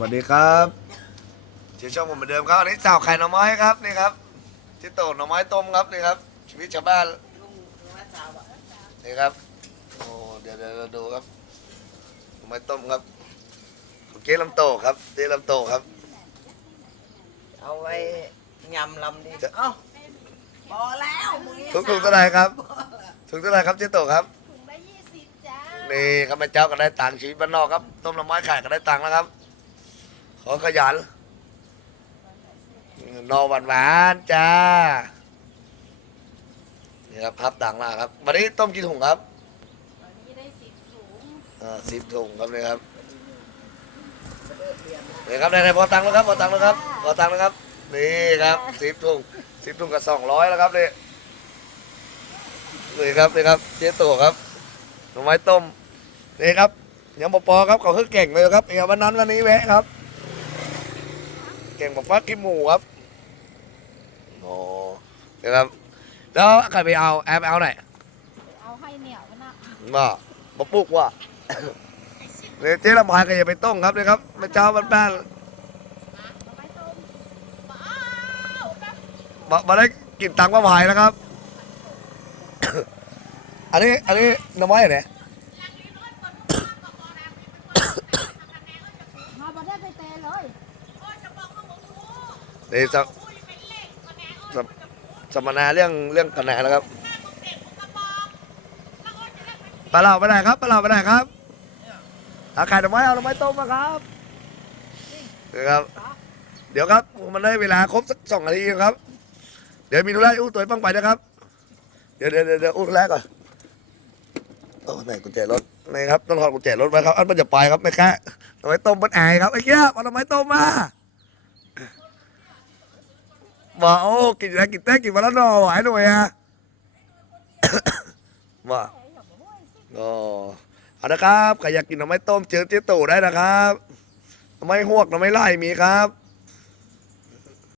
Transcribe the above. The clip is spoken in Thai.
วัสดีครับเชียร์ช่องผมเหมือนเดิมครับอันนี้สาวไข่หน่อไม้ครับนี่ครับที่โตหน่อไม้ต้มครับนี่ครับ ชีวิตชาวบ้านนี่ครับโอ้เดี๋ยวเดี๋ยวเดี๋ยวดูครับหน่อไม้ต้มครับเก๊ลำโตครับเจ๊ลำโตครับเอาไว้ยำลำดิจะเอ้าพอแล้วมึงทุกถุงเท่าไหร่ครับถุงเท่าไหร่ครับเจ๊โตครับถุงละยี่สิบจ้านี่ครับแม่เจ้าก็ได้ตังค์ชีวิตบ้านนอกครับต้มหน่อไม้ขายก็ได้ตังค์แล้วครับ ขอขยันนอหวานหวานๆจ้านี่ครับพับตังค์มาครับ วันนี้ต้มกี่ถุงครับวันนี้ได้สิบถุงอ่าสิบถุงครับนี่ครับนี่ครับได้ๆพอตังค์แล้วครับพอตังค์แล้วครับพอตังค์แล้วครับ นี่ครับสิบถุงสิบถุงกับสองร้อยแล้วครับนี่นี่ครับนี่ครับเจ๊ตัวครับหน่อไม้ต้มนี่ครับยังปอปอครับเขาคือเก่งเลยครับเนี่ยวันนั้นวันนี้แวะครับ เก่งบอกว่ากินหมูครับโอ้นี่ครับแล้วใครไปเอาแอปไปเอาไหนเอาให้เหนียวนะว่าบปลุกว่าเนี่ยเจ๊ลำพายก็อย่าไปต้มครับเลยครับแม่เจ้าบ้านบ้านเอาไปต้มว้าวๆมามาได้กินตังค์ป้าพายแล้วครับ อันนี้อันนี้หน้ำไม้ไหน มาบ่ได้ไปเตะเลย นี่สสสมนาเรื่องเรื่องคะแนนแล้วครับปลาเหล่าไปไหนครับปลาเหล่าไปไหนครับเอาไข่หน่อไม้เอาหน่อไม้ต้มมาครับนี่ครับ เดี๋ยวครับมันได้เวลาครบสักสองนาทีครับ เดี๋ยวมีธุระอู้ตัวฟังไปนะครับ เดี๋ยวเดี๋ยวเดี๋ยวอู้ธุระก่อนโอ้ไหนกุญแจรถนี่ครับต้องถอดกุญแจรถไว้ครับอันมันจะไปครับไม่แค่หน่อไม้ต้มมันอายครับไอ้เกี้ยเอาหน่อไม้ต้มมา ว่าโอ้กินแล้วกินแต้กินมาแล้วนอไหวหน่อยอะว่าโอ้เอาละครับใครอยากกินหน่อไม้ต้มเจอเจ๊ตู่ได้นะครับหน่อไม้หวกหน่อไม้ไล่มีครับ